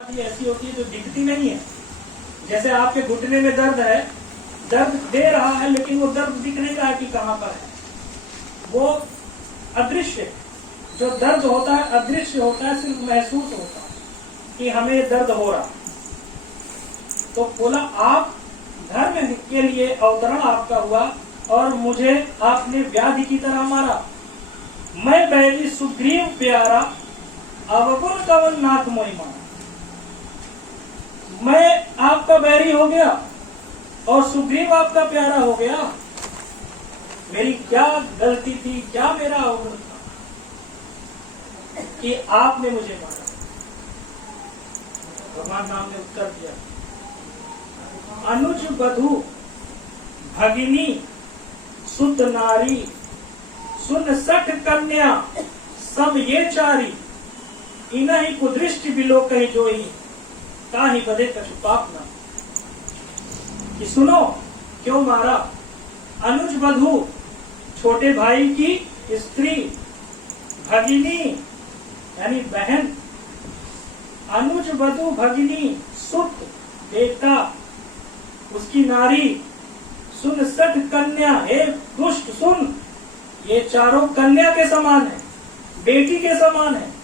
ऐसी होती है जो दिखती नहीं है। जैसे आपके घुटने में दर्द है, दर्द दे रहा है लेकिन वो दर्द दिख नहीं रहा है कि कहाँ पर है। वो अदृश्य, जो दर्द होता है अदृश्य होता है, सिर्फ महसूस होता है कि हमें दर्द हो रहा। तो बोला आप धर्म के लिए अवतरण आपका हुआ और मुझे आपने व्याधि की तरह मारा। मैं बैरी सुग्रीव प्यारा अवगुण कवन नाथ मोहि मारा। मैं आपका बैरी हो गया और सुग्रीव आपका प्यारा हो गया। मेरी क्या गलती थी, क्या मेरा अवगुण था कि आपने मुझे मारा। भगवान राम ने उत्तर दिया, अनुज बधु भगिनी सुत नारी सुन सठ कन्या सम ये चारी इनहि कुदृष्टि बिलो कही जोई ताहि बदे कछु पाप न। कि सुनो क्यों मारा। अनुज बधु छोटे भाई की स्त्री, भगिनी यानी बहन, अनुज बधु भगिनी सुत बेटा उसकी नारी, सुन सठ कन्या हे दुष्ट सुन, ये चारों कन्या के समान है, बेटी के समान है।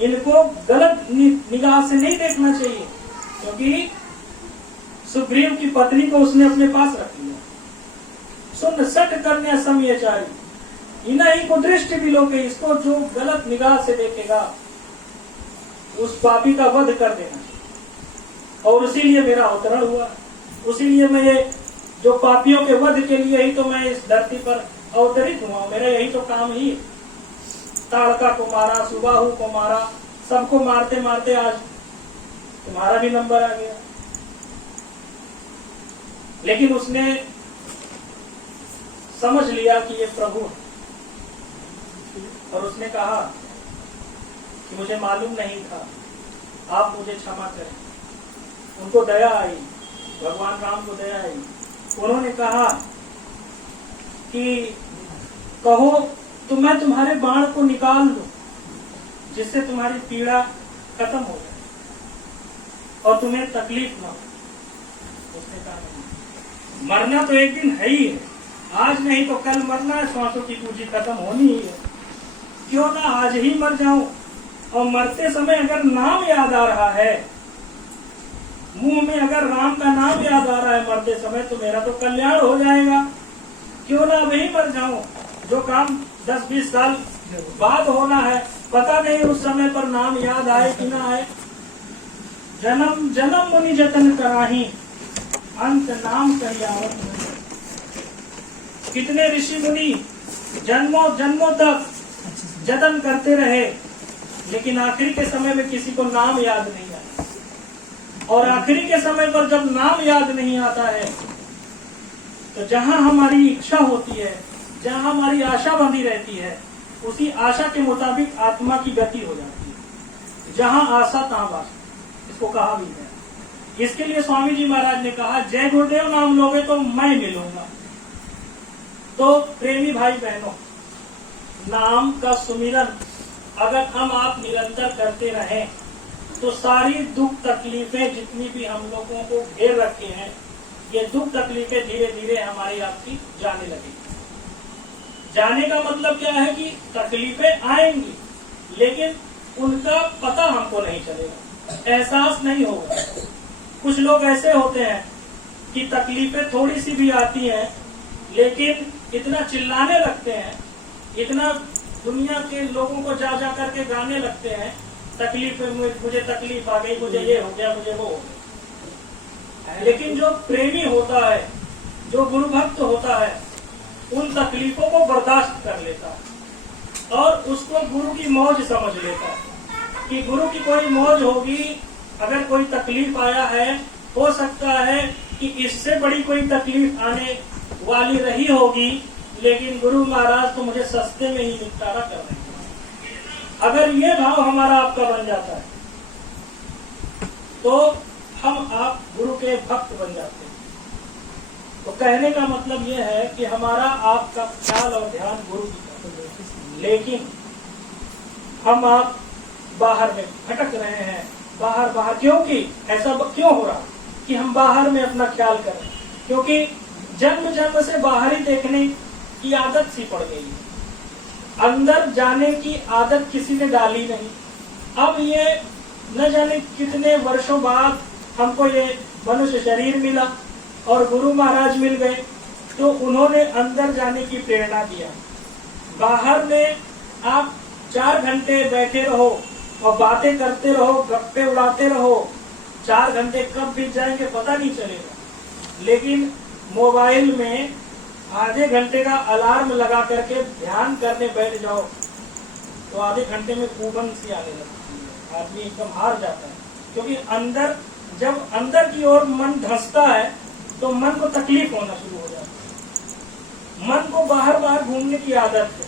इनको गलत निगाह से नहीं देखना चाहिए क्योंकि सुग्रीव की पत्नी को उसने अपने पास रख लिया। सुन सठ कन्या समयचारी इनहि को दृष्टि बिलो के, इसको जो गलत निगाह से देखेगा उस पापी का वध कर देना। और उसीलिए मेरा अवतरण हुआ, उसीलिए मैं ये जो पापियों के वध के लिए ही तो मैं इस धरती पर अवतरित हुआ। मेरा यही तो काम ही है। ताड़का को मारा, सुबाहु को मारा, सबको मारते मारते आज तुम्हारा भी नंबर आ गया। लेकिन उसने समझ लिया कि ये प्रभु है और उसने कहा कि मुझे मालूम नहीं था, आप मुझे क्षमा करें। उनको दया आई, भगवान राम को दया आई। उन्होंने कहा कि कहो तो मैं तुम्हारे बाण को निकाल दूं जिससे तुम्हारी पीड़ा खत्म हो जाए और तुम्हें तकलीफ ना हो। उसने कहा मरना तो एक दिन है ही है, आज नहीं तो कल मरना है, श्वासों की पूंजी खत्म होनी ही है। क्यों ना आज ही मर जाऊं और मरते समय अगर नाम याद आ रहा है, मुंह में अगर राम का नाम याद आ रहा है मरते समय, तो मेरा तो कल्याण हो जाएगा। क्यों ना वही मर जाऊं। जो काम 10-20 साल बाद होना है, पता नहीं उस समय पर नाम याद आए कि ना आए। जन्म जन्म मुनि जतन कराही अंत नाम कहियावत। कितने ऋषि मुनि जन्मों जन्मों तक जतन करते रहे लेकिन आखिरी के समय में किसी को नाम याद नहीं आया। और आखिरी के समय पर जब नाम याद नहीं आता है तो जहां हमारी इच्छा होती है, जहां हमारी आशा बंधी रहती है, उसी आशा के मुताबिक आत्मा की गति हो जाती है। जहां आशा तहां वासना, इसको कहा भी है। इसके लिए स्वामी जी महाराज ने कहा, जय गुरुदेव नाम लोगे तो मैं मिलूंगा। तो प्रेमी भाई बहनों, नाम का सुमिरन अगर हम आप निरंतर करते रहें तो सारी दुख तकलीफें जितनी भी हम लोगों को घेर रखे हैं, ये दुख तकलीफें धीरे धीरे हमारी आपकी जाने लगेगी। जाने का मतलब क्या है कि तकलीफें आएंगी लेकिन उनका पता हमको नहीं चलेगा, एहसास नहीं होगा। कुछ लोग ऐसे होते हैं कि तकलीफें थोड़ी सी भी आती हैं लेकिन इतना चिल्लाने लगते हैं, इतना दुनिया के लोगों को जा जा करके गाने लगते हैं, तकलीफ मुझे तकलीफ आ गई, मुझे ये हो गया, मुझे वो हो गया। लेकिन जो प्रेमी होता है, जो गुरु भक्त होता है, उन तकलीफों को बर्दाश्त कर लेता है और उसको गुरु की मौज समझ लेता है कि गुरु की कोई मौज होगी। अगर कोई तकलीफ आया है, हो सकता है कि इससे बड़ी कोई तकलीफ आने वाली रही होगी, लेकिन गुरु महाराज तो मुझे सस्ते में ही निपटारा कर रहे हैं। अगर ये भाव हमारा आपका बन जाता है तो हम आप गुरु के भक्त बन जाते हैं। तो कहने का मतलब यह है कि हमारा आपका ख्याल और ध्यान गुरु की तरफ, लेकिन हम आप बाहर में भटक रहे हैं, बाहर बाहर, क्योंकि ऐसा क्यों हो रहा कि हम बाहर में अपना ख्याल करें? क्योंकि जन्म जन्म से बाहर ही देखने की आदत सी पड़ गई है, अंदर जाने की आदत किसी ने डाली नहीं। अब ये न जाने कितने वर्षों बाद हमको ये मनुष्य शरीर मिला और गुरु महाराज मिल गए, तो उन्होंने अंदर जाने की प्रेरणा दिया। बाहर में आप 4 घंटे बैठे रहो और बातें करते रहो, गप्पे उड़ाते रहो, 4 घंटे कब बीत जाएंगे पता नहीं चलेगा। लेकिन मोबाइल में आधे घंटे का अलार्म लगा करके ध्यान करने बैठ जाओ तो आधे घंटे में ऊबन सी आने लगती है, आदमी एकदम हार जाता है। क्योंकि अंदर, जब अंदर की ओर मन धंसता है तो मन को तकलीफ होना शुरू हो जाती है। मन को बाहर बाहर घूमने की आदत है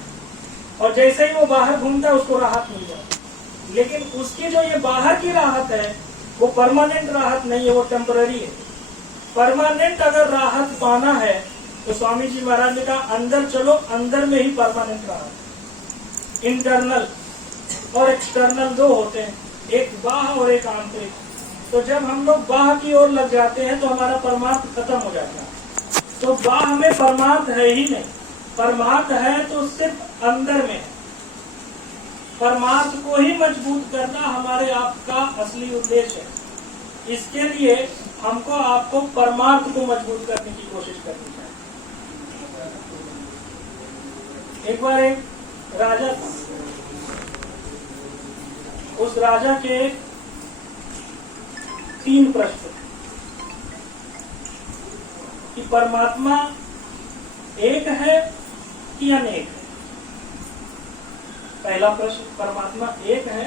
और जैसे ही वो बाहर घूमता है उसको राहत मिल जाती है। लेकिन उसकी जो ये बाहर की राहत है वो परमानेंट राहत नहीं है, वो टेम्पररी है। परमानेंट अगर राहत पाना है तो स्वामी जी महाराज ने कहा अंदर चलो, अंदर में ही परमानेंट राहत। इंटरनल और एक्सटर्नल 2 होते हैं, एक बाह्य और एक आंतरिक। तो जब हम लोग बाह्य की ओर लग जाते हैं तो हमारा परमार्थ खत्म हो जाता है। तो बाह्य में परमार्थ है ही नहीं, परमार्थ है तो सिर्फ अंदर में है। परमार्थ को ही मजबूत करना हमारे आपका असली उद्देश्य है। इसके लिए हमको आपको परमार्थ को मजबूत करने की कोशिश करनी चाहिए। एक बार एक राजा था, उस राजा के 3 प्रश्न कि परमात्मा एक है कि अनेक है। पहला प्रश्न, परमात्मा एक है